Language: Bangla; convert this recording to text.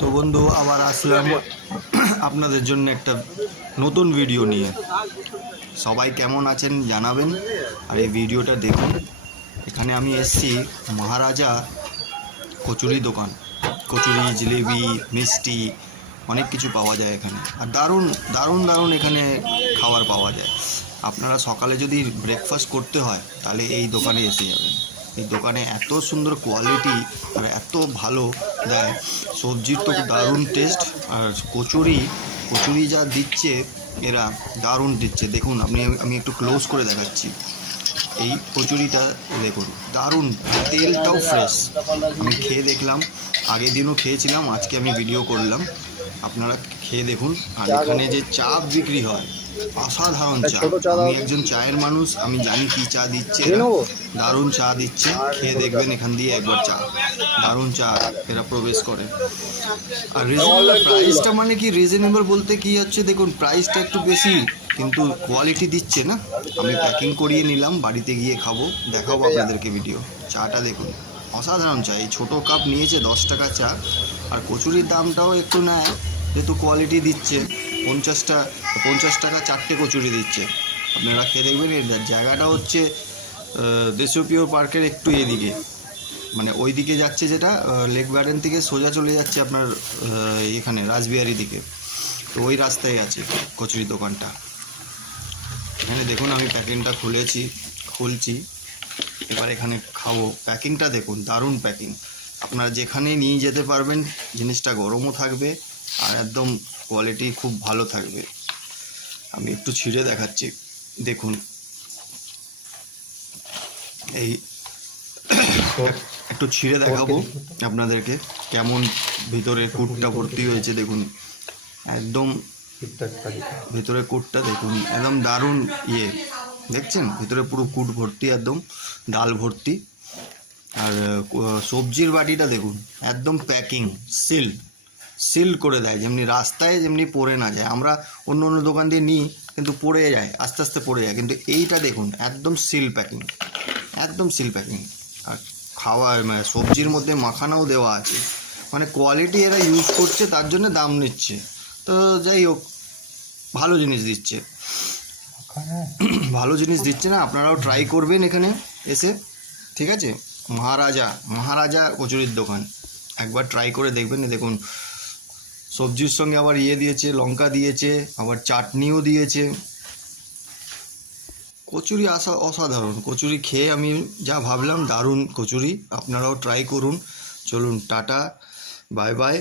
তো বন্ধু আবার আসলাম আপনাদের জন্য একটা নতুন ভিডিও নিয়ে। সবাই কেমন আছেন জানাবেন, আর এই ভিডিওটা দেখুন। এখানে আমি এসেছি মহারাজা কচুরি দোকান। কচুরি, জিলেবি, মিষ্টি অনেক কিছু পাওয়া যায় এখানে, আর দারুণ দারুণ দারুণ এখানে খাবার পাওয়া যায়। আপনারা সকালে যদি ব্রেকফাস্ট করতে হয় তাহলে এই দোকানে এসে যাবেন। এই দোকানে এত সুন্দর কোয়ালিটি আর এত ভালো দেয়, সবজির তো দারুণ টেস্ট, আর কচুরি কচুরি যা দিচ্ছে এরা দারুণ দিচ্ছে। দেখুন আমি একটু ক্লোজ করে দেখাচ্ছি। এই কচুরিটা দেখুন, দারুণ, তেলটাও ফ্রেশ। আমি খেয়ে দেখলাম, আগের দিনও খেয়েছিলাম, আজকে আমি ভিডিও করলাম, আপনারা খেয়ে দেখুন। আর এখানে যে চা বিক্রি হয়, অসাধারণ চা। আমি একজন চায়ের মানুষ, আমি জানি কি চা দিচ্ছে এরা। দারুণ চা দিচ্ছে, খেয়ে দেখবেন এখান দিয়ে একবার চা। দারুণ চা এরা প্রবেশ করে। আর রিজনেবল প্রাইসটা, মানে কি রিজনেবল বলতে কি হচ্ছে, দেখুন প্রাইসটা একটু বেশি কিন্তু কোয়ালিটি দিচ্ছে না। আমি প্যাকিং করিয়ে নিলাম, বাড়িতে গিয়ে খাবো, দেখাবো আপনাদেরকে ভিডিও। চাটা দেখুন, অসাধারণ চা। এই ছোটো কাপ নিয়েছে 10 টাকা চা, আর কচুরির দামটাও একটু নেয়, যেহেতু কোয়ালিটি দিচ্ছে। 50 টাকা 4টে কচুরি দিচ্ছে। আপনারা খেয়ে দেখবেন। এর জায়গাটা হচ্ছে দেশপ্রিয় পার্কের একটু এদিকে, মানে ওই দিকে যাচ্ছে, যেটা লেক গার্ডেন থেকে সোজা চলে যাচ্ছে আপনার এখানে রাসবিহারি দিকে। তো ওই রাস্তায় আছে কচুরি দোকানটা। এখানে দেখুন আমি প্যাকিংটা খুলছি এবার এখানে খাবো। প্যাকিংটা দেখুন, দারুণ প্যাকিং। আপনারা যেখানে নিয়ে যেতে পারবেন, জিনিসটা গরমও থাকবে আর একদম কোয়ালিটি খুব ভালো থাকবে। আমি একটু ছিঁড়ে দেখাচ্ছি, দেখুন। এই একটু ছিঁড়ে দেখাবো আপনাদেরকে কেমন ভিতরে কুটটা ভর্তি হয়েছে। দেখুন একদম ভিতরে কুটটা দেখুন, একদম দারুণ ইয়ে, দেখছেন ভিতরে পুরো কুট ভর্তি, একদম ডাল ভর্তি। আর সবজির বাটিটা দেখুন, একদম প্যাকিং, সিল করে দেয়, যেমনি রাস্তায় যেমনি পড়ে না যায়। আমরা অন্য অন্য দোকান দিয়ে নিই কিন্তু পড়ে যায়, আস্তে আস্তে পড়ে যায়, কিন্তু এইটা দেখুন একদম সিল প্যাকিং, একদম সিল প্যাকিং। আর খাওয়ার মানে সবজির মধ্যে মাখানাও দেওয়া আছে, মানে কোয়ালিটি এরা ইউজ করছে, তার জন্য দাম নিচ্ছে। তো যাই হোক, ভালো জিনিস দিচ্ছে, ভালো জিনিস দিচ্ছে না, আপনারাও ট্রাই করবেন এখানে এসে, ঠিক আছে? মহারাজা কচুরির দোকান, একবার ট্রাই করে দেখবেন। দেখুন সবজির সঙ্গে আবার ইয়ে দিয়েছে, লঙ্কা দিয়েছে, আবার চাটনিও দিয়েছে। কচুরি অসাধারণ কচুরি। খেয়ে আমি যা ভাবলাম, দারুণ কচুরি। আপনারাও ট্রাই করুন। চলুন, টাটা, বাই বাই।